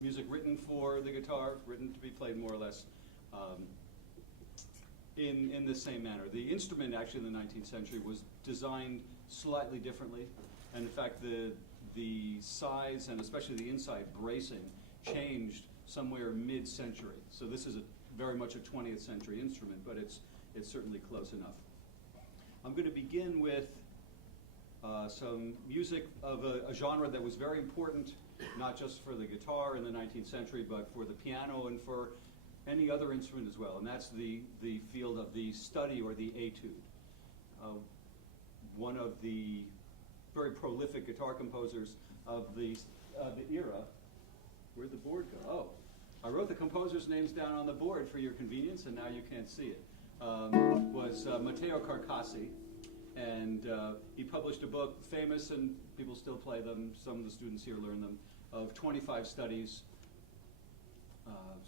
music written for the guitar, written to be played more or less um, in the same manner. The instrument actually in the 19th century was designed slightly differently, and in fact the size and especially the inside bracing changed somewhere mid-century. So this is very much a 20th century instrument, but it's certainly close enough. I'm going to begin with some music of a genre that was very important, not just for the guitar in the 19th century, but for the piano and for any other instrument as well, and that's the field of the study or the etude. One of the very prolific guitar composers of the era. Where'd the board go? Oh, I wrote the composers' names down on the board for your convenience, and now you can't see it. Was Matteo Carcassi, and he published a book, famous, and people still play them, some of the students here learn them, of 25 studies,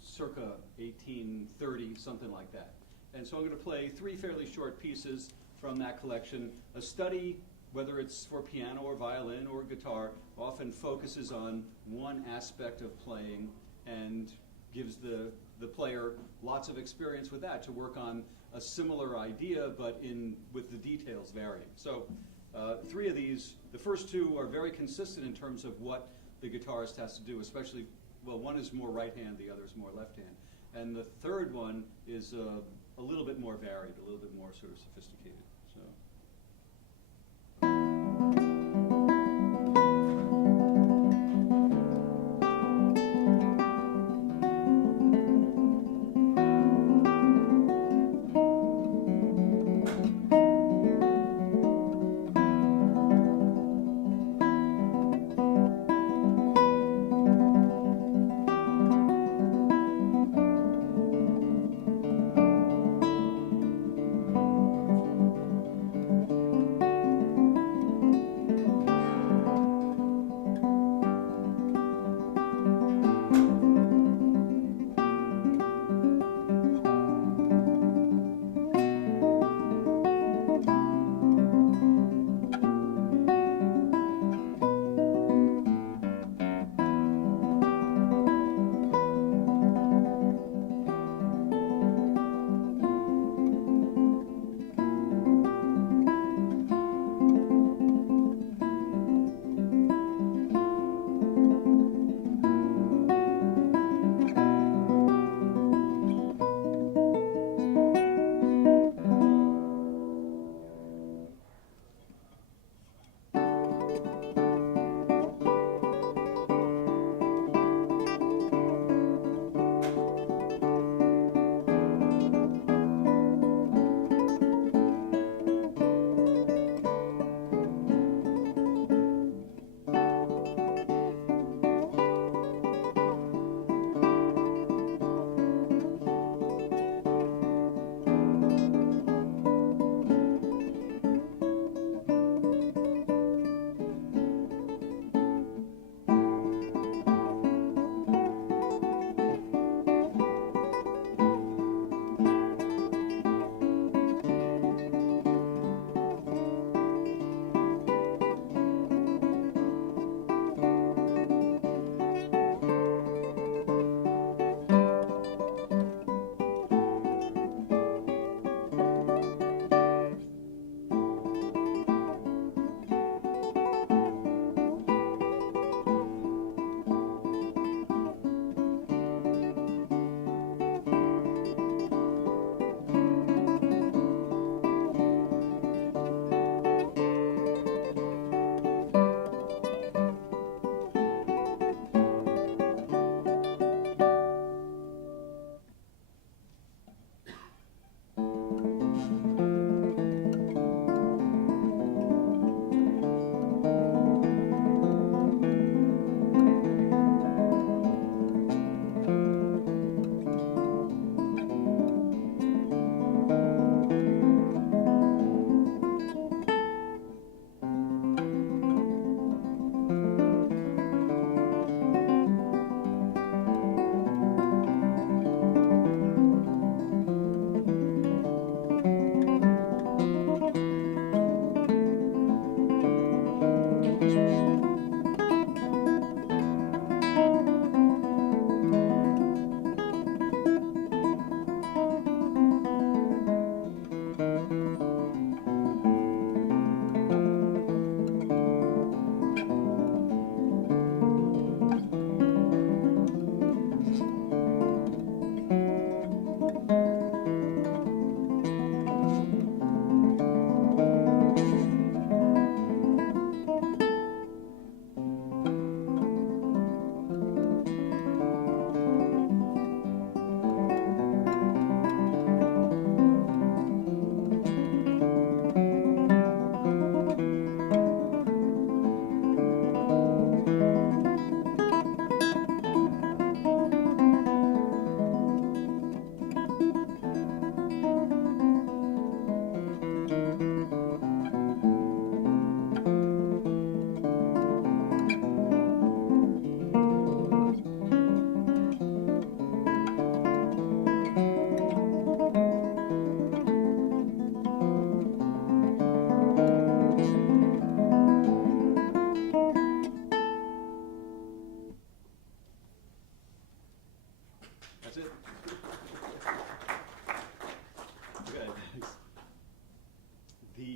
circa 1830, something like that. And so I'm going to play three fairly short pieces from that collection. A study, whether it's for piano or violin or guitar, often focuses on one aspect of playing and gives the player lots of experience with that to work on a similar idea, but with the details varying. So three of these, the first two are very consistent in terms of what the guitarist has to do, especially, well, one is more right hand, the other is more left hand. And the third one is a little bit more varied, a little bit more sort of sophisticated. So.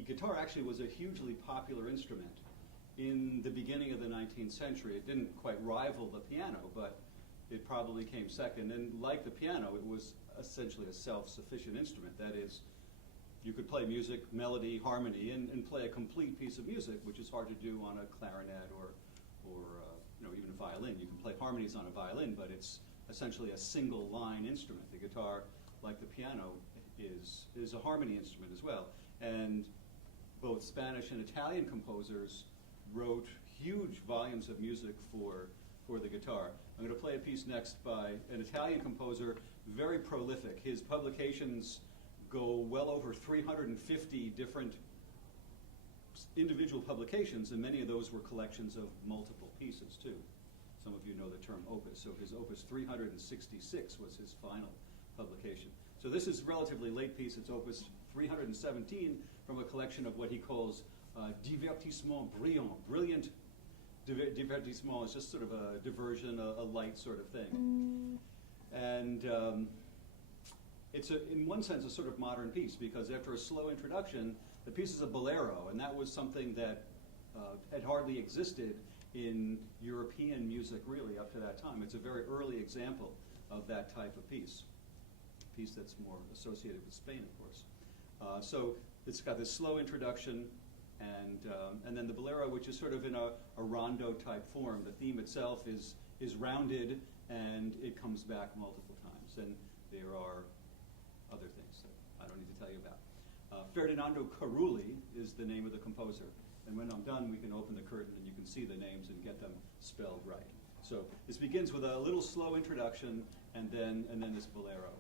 guitar actually was a hugely popular instrument in the beginning of the 19th century. It didn't quite rival the piano, but it probably came second. And like the piano, it was essentially a self-sufficient instrument. That is, you could play music, melody, harmony, and play a complete piece of music, which is hard to do on a clarinet or even a violin. You can play harmonies on a violin, but it's essentially a single line instrument. The guitar, like the piano, is a harmony instrument as well. And both Spanish and Italian composers wrote huge volumes of music for the guitar. I'm going to play a piece next by an Italian composer, very prolific. His publications go well over 350 different individual publications, and many of those were collections of multiple pieces too. Some of you know the term opus, so his opus 366 was his final publication. So this is a relatively late piece. It's opus 317 from a collection of what he calls divertissement brillant. Brilliant divertissement is just sort of a diversion, a light sort of thing. And it's, in one sense, a sort of modern piece, because after a slow introduction, the piece is a bolero, and that was something that had hardly existed in European music, really, up to that time. It's a very early example of that type of piece, a piece that's more associated with Spain, of course. So it's got this slow introduction, and then the bolero, which is sort of in a rondo-type form. The theme itself is rounded, and it comes back multiple times. And there are other things that I don't need to tell you about. Ferdinando Carulli is the name of the composer. And when I'm done, we can open the curtain and you can see the names and get them spelled right. So this begins with a little slow introduction, and then this bolero.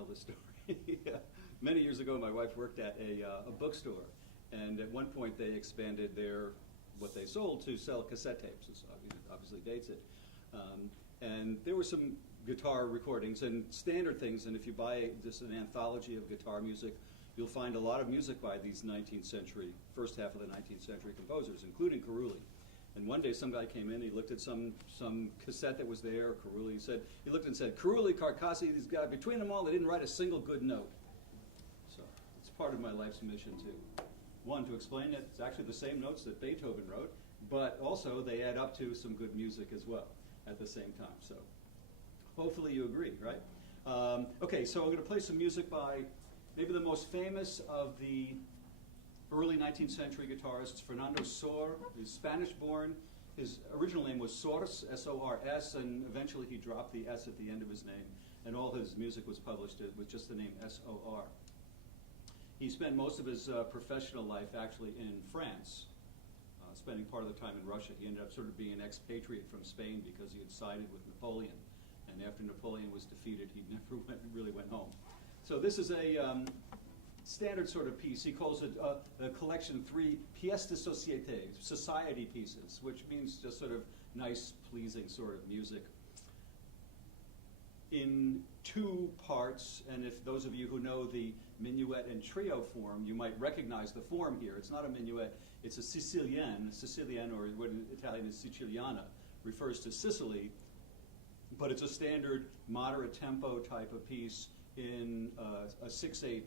tell this story. Yeah. Many years ago, my wife worked at a bookstore, and at one point they expanded what they sold to sell cassette tapes. This obviously dates it. And there were some guitar recordings and standard things, and if you buy just an anthology of guitar music, you'll find a lot of music by these 19th century, first half of the 19th century composers, including Carulli. And one day some guy came in, he looked at some cassette that was there, Carulli, he looked and said, Carulli, Carcassi, these guys, between them all, they didn't write a single good note. So it's part of my life's mission too. One, to explain that it's actually the same notes that Beethoven wrote, but also they add up to some good music as well at the same time. So hopefully you agree, right? Okay, so I'm going to play some music by maybe the most famous of the early 19th century guitarists, Fernando Sor. He's Spanish-born. His original name was Sors, S-O-R-S, and eventually he dropped the S at the end of his name, and all his music was published with just the name S-O-R. He spent most of his professional life actually in France, spending part of the time in Russia. He ended up sort of being an expatriate from Spain because he had sided with Napoleon. And after Napoleon was defeated, he never really went home. So this is a standard sort of piece. He calls it a collection 3 pièces de société, society pieces, which means just sort of nice, pleasing sort of music. In 2 parts, and if those of you who know the minuet and trio form, you might recognize the form here. It's not a minuet, it's a Sicilienne, or what in Italian is Siciliana, refers to Sicily, but it's a standard moderate tempo type of piece in a 6/8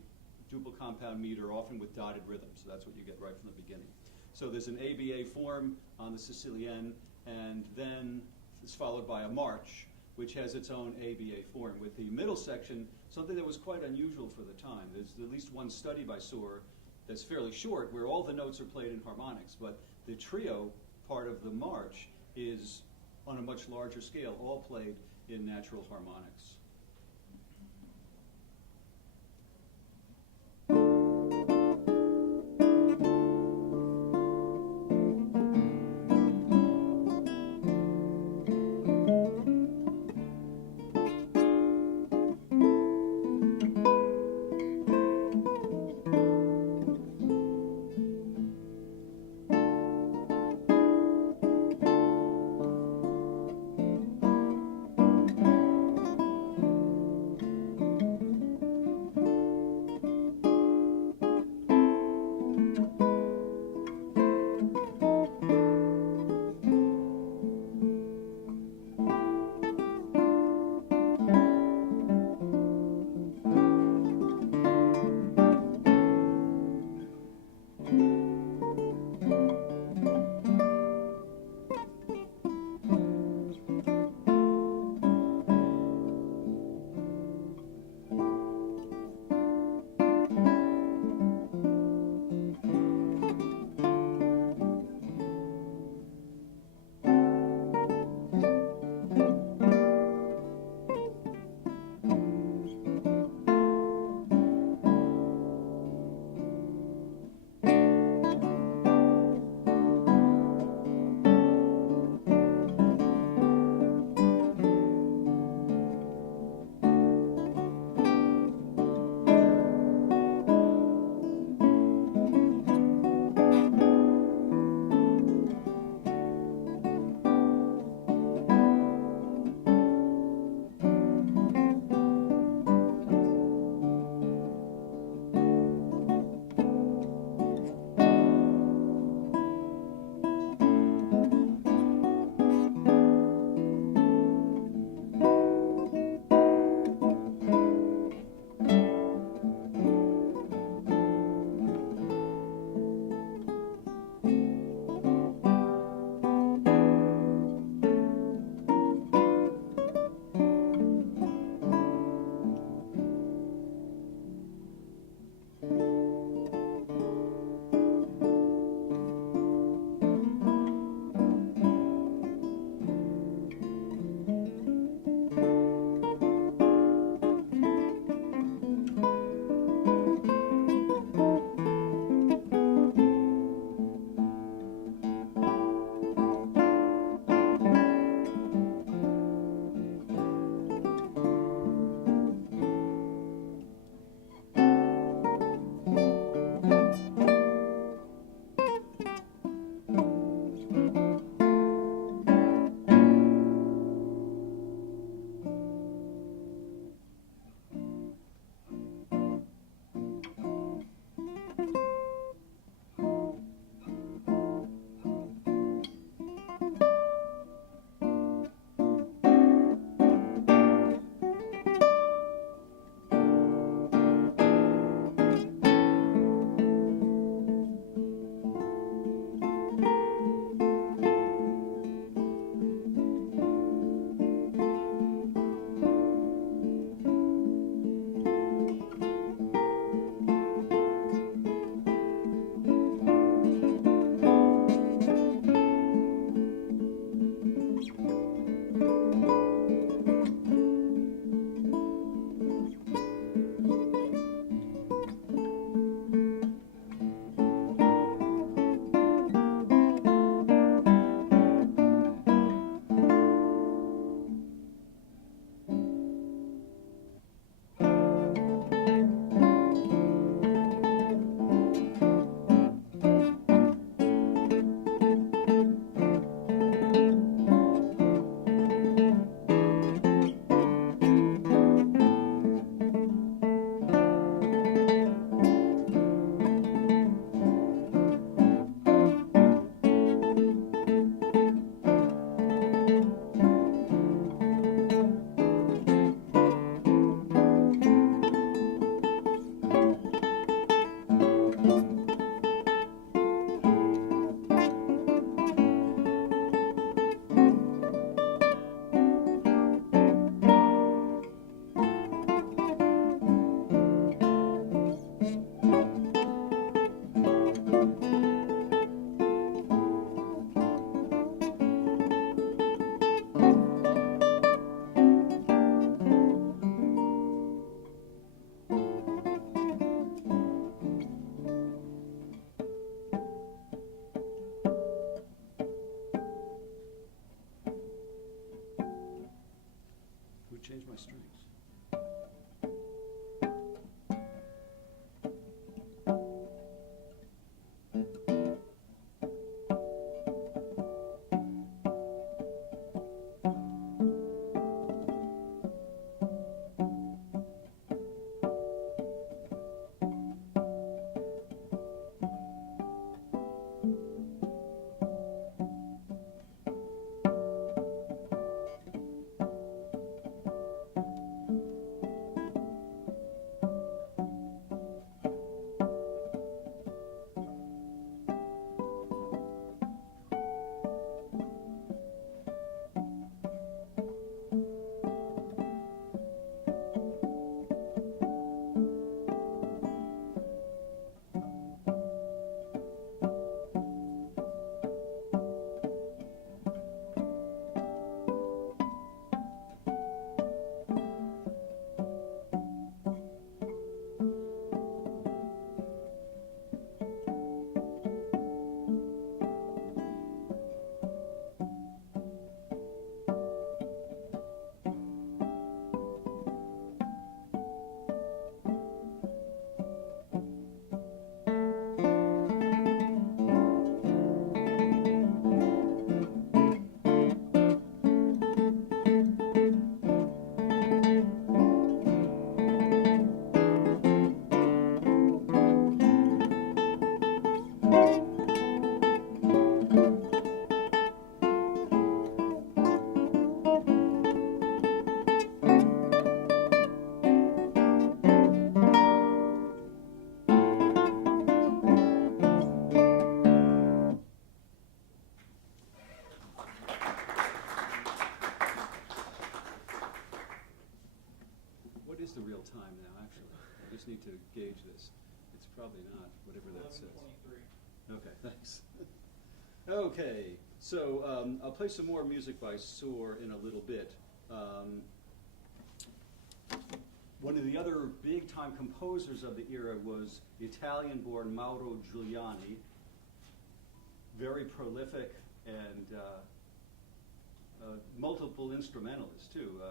duple compound meter, often with dotted rhythms. So that's what you get right from the beginning. So there's an ABA form on the Sicilienne, and then it's followed by a march, which has its own ABA form. With the middle section, something that was quite unusual for the time. There's at least one study by Sor that's fairly short, where all the notes are played in harmonics, but the trio part of the march is on a much larger scale, all played in natural harmonics. need to gauge this. It's probably not, whatever that says. 11:23. Okay, thanks. Okay, so I'll play some more music by Soar in a little bit. One of the other big-time composers of the era was the Italian-born Mauro Giuliani, very prolific and multiple instrumentalist too.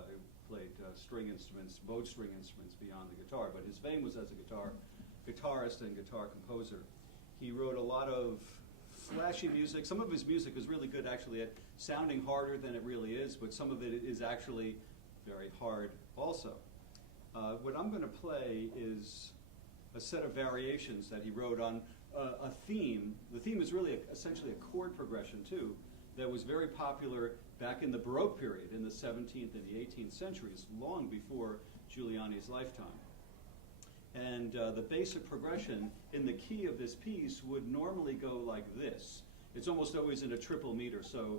Played string instruments, bowed string instruments beyond the guitar, but his fame was as a guitarist and guitar composer. He wrote a lot of flashy music. Some of his music is really good actually at sounding harder than it really is, but some of it is actually very hard also. What I'm going to play is a set of variations that he wrote on a theme. The theme is really essentially a chord progression too, that was very popular back in the Baroque period, in the 17th and the 18th centuries, long before Giuliani's lifetime. And the basic progression in the key of this piece would normally go like this. It's almost always in a triple meter, so.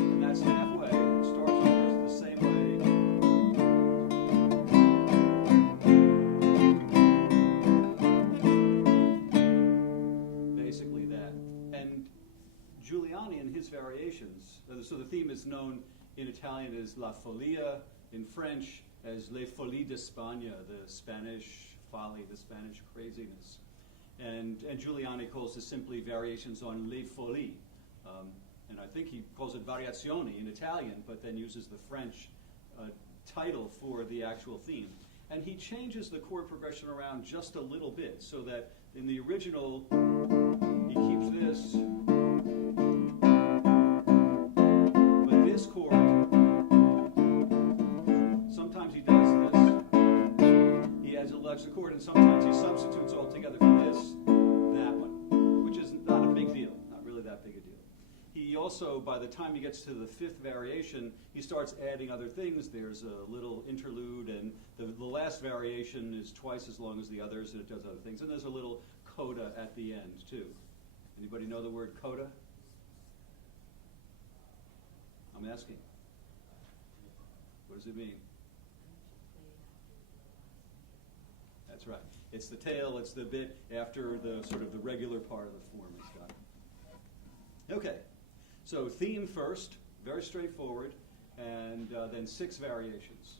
And that's halfway. It starts almost the same way. Basically that. And Giuliani and his variations, so the theme is known in Italian as La Follia, in French as Les Folies d'Espagne, the Spanish folly, the Spanish craziness. And Giuliani calls this simply variations on Les Folies. And I think he calls it Variazioni in Italian, but then uses the French title for the actual theme. And he changes the chord progression around just a little bit, so that in the original, he keeps this. But this chord, sometimes he does this. He adds a extra chord, and sometimes he substitutes altogether for this, that one, which is not a big deal, not really that big a deal. He also, by the time he gets to the fifth variation, he starts adding other things. There's a little interlude, and the last variation is twice as long as the others, and it does other things. And there's a little coda at the end, too. Anybody know the word coda? I'm asking. What does it mean? That's right. It's the tail, it's the bit after the sort of the regular part of the form is done. Okay, so theme first, very straightforward, and then 6 variations.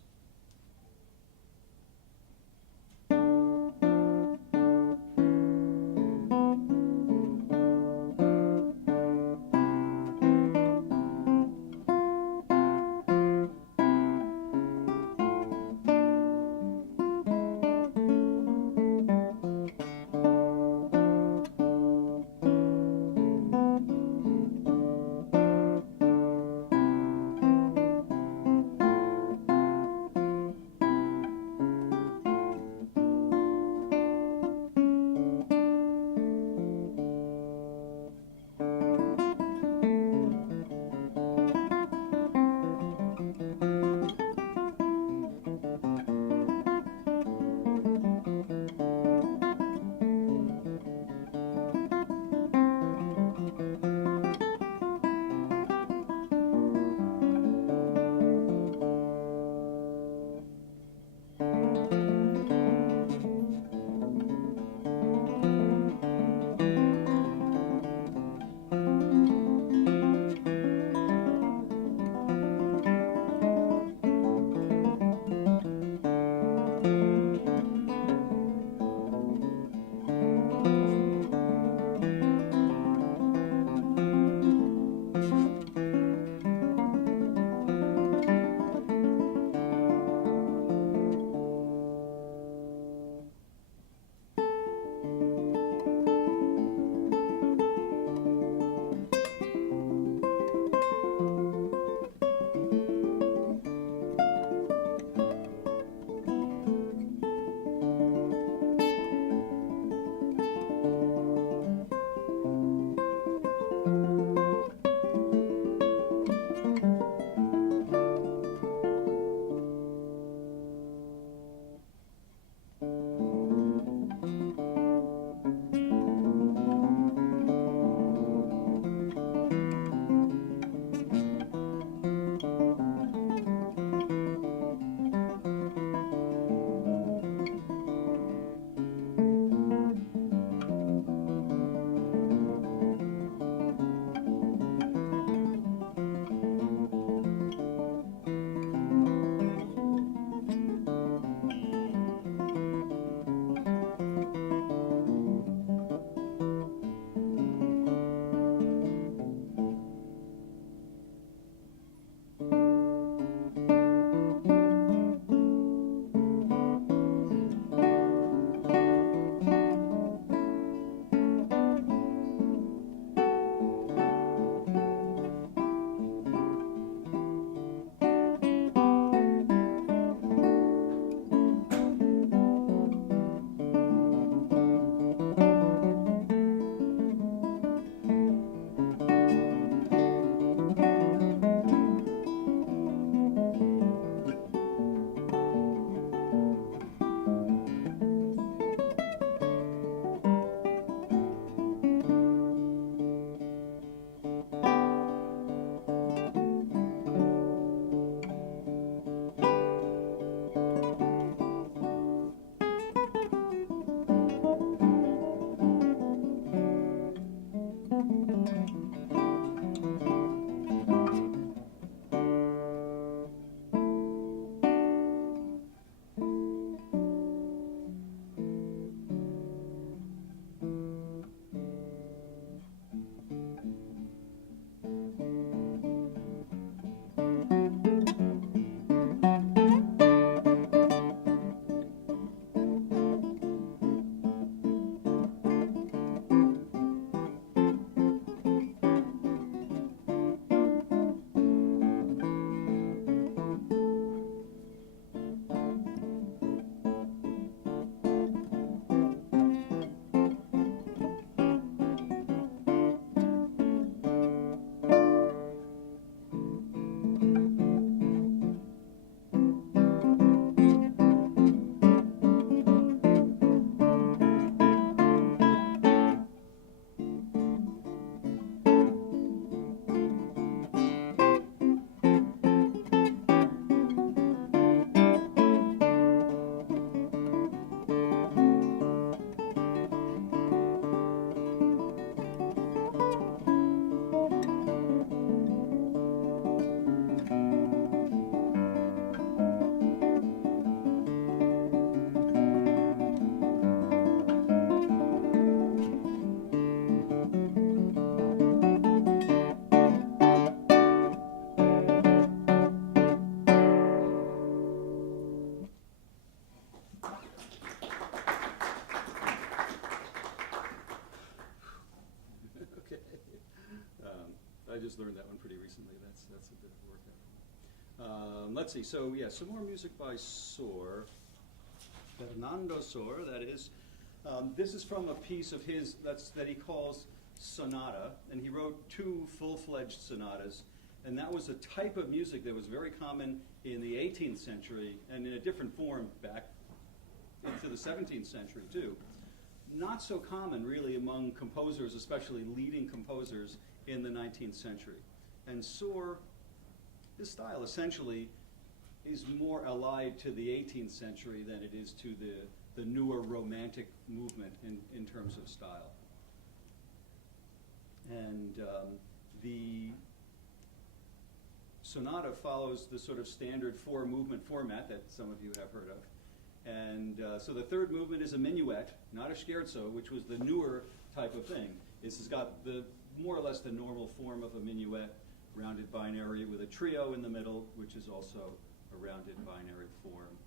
just learned that one pretty recently. That's a bit of work. Let's see. So yeah, some more music by Sor, Fernando Sor. That is. This is from a piece of his that he calls sonata, and he wrote 2 full-fledged sonatas, and that was a type of music that was very common in the 18th century and in a different form back into the 17th century too. Not so common really among composers, especially leading composers in the 19th century. And Sor, his style essentially is more allied to the 18th century than it is to the newer romantic movement in terms of style. And the sonata follows the sort of standard 4-movement format that some of you have heard of. And so the 3rd movement is a minuet, not a scherzo, which was the newer type of thing. This has got more or less the normal form of a minuet, rounded binary with a trio in the middle, which is also a rounded binary form.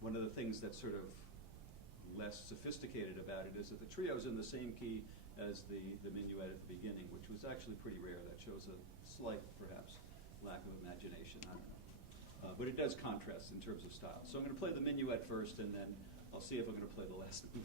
One of the things that's sort of less sophisticated about it is that the trio is in the same key as the minuet at the beginning, which was actually pretty rare. That shows a slight, perhaps, lack of imagination. I don't know. But it does contrast in terms of style. So I'm going to play the minuet first, and then I'll see if I'm going to play the last movement.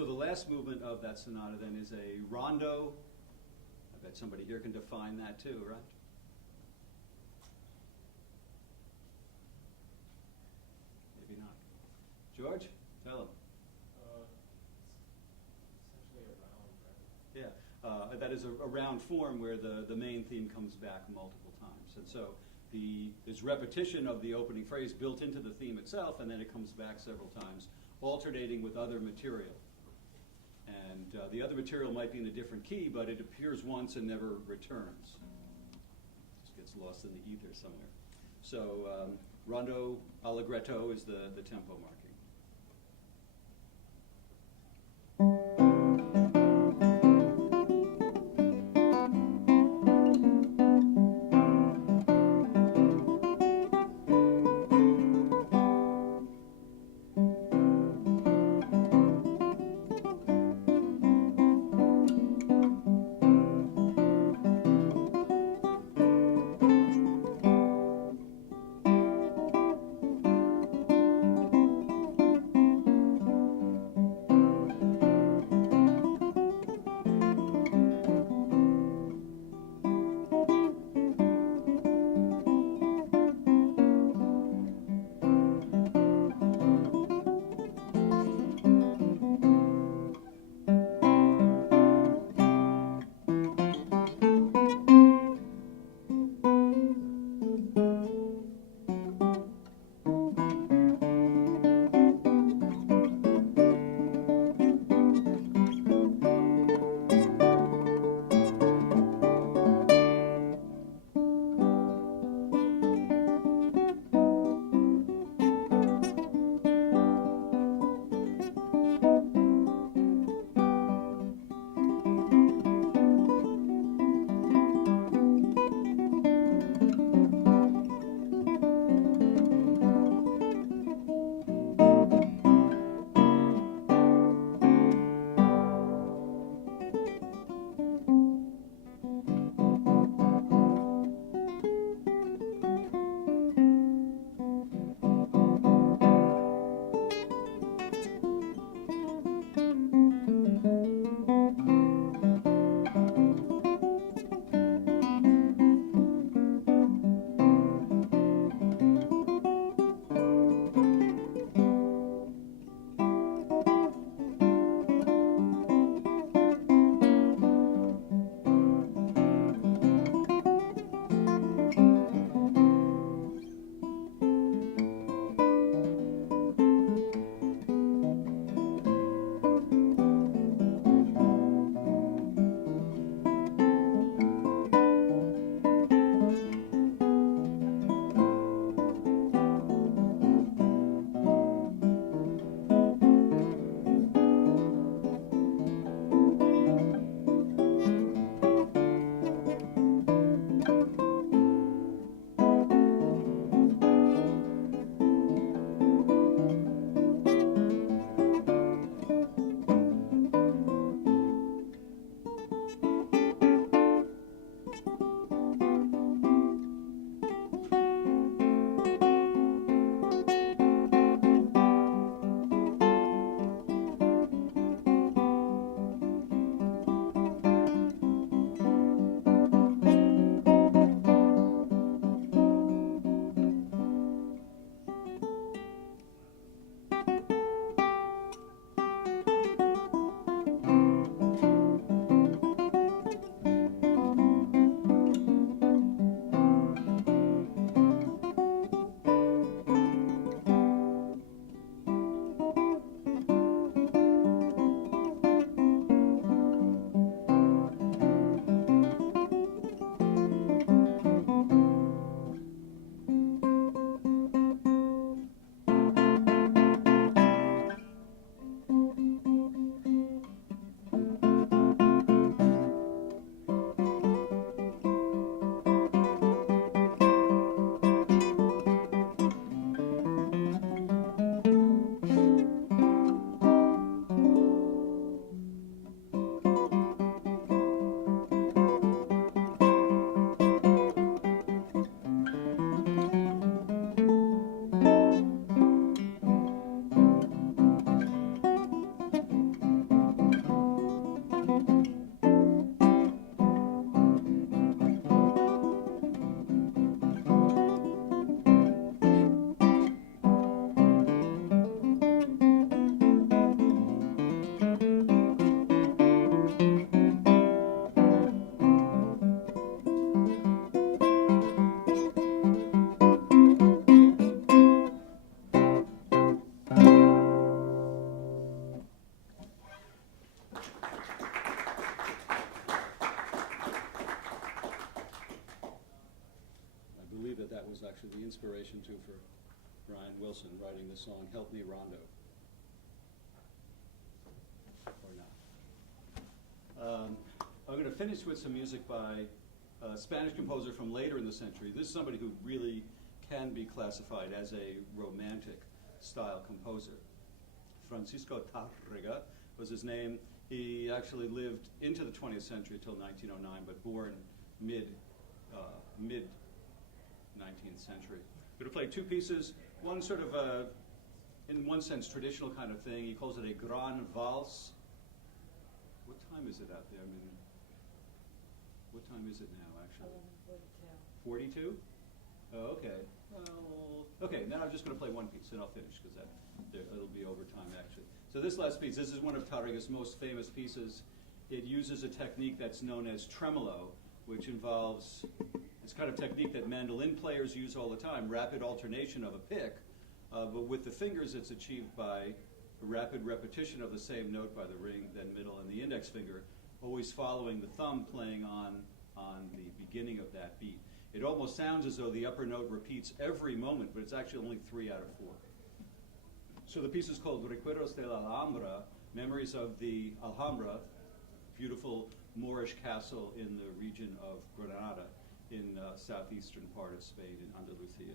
So the last movement of that sonata then is a rondo. I bet somebody here can define that too, right? Maybe not. George, tell him. Essentially a round, right? Yeah, that is a round form where the main theme comes back multiple times. And so there's repetition of the opening phrase built into the theme itself, and then it comes back several times, alternating with other material. And the other material might be in a different key, but it appears once and never returns. Just gets lost in the ether somewhere. So rondo allegretto is the tempo marking. was actually the inspiration too for Brian Wilson writing the song "Help Me Rondo," or not. I'm going to finish with some music by a Spanish composer from later in the century. This is somebody who really can be classified as a romantic style composer. Francisco Tárrega was his name. He actually lived into the 20th century until 1909, but born mid 19th century. I'm going to play two pieces. One sort of a, in one sense, traditional kind of thing. He calls it a gran valse. What time is it out there? I mean, what time is it now, actually? 11:42. 42? Oh, okay. Well, okay, now I'm just going to play one piece, and I'll finish, because it'll be over time, actually. So this last piece, this is one of Tárrega's most famous pieces. It uses a technique that's known as tremolo, which involves, it's kind of technique that mandolin players use all the time, rapid alternation of a pick, but with the fingers it's achieved by rapid repetition of the same note by the ring, then middle, and the index finger, always following the thumb playing on the beginning of that beat. It almost sounds as though the upper note repeats every moment, but it's actually only 3 out of 4. So the piece is called Recuerdos de la Alhambra, Memories of the Alhambra, beautiful Moorish castle in the region of Granada in southeastern part of Spain in Andalusia.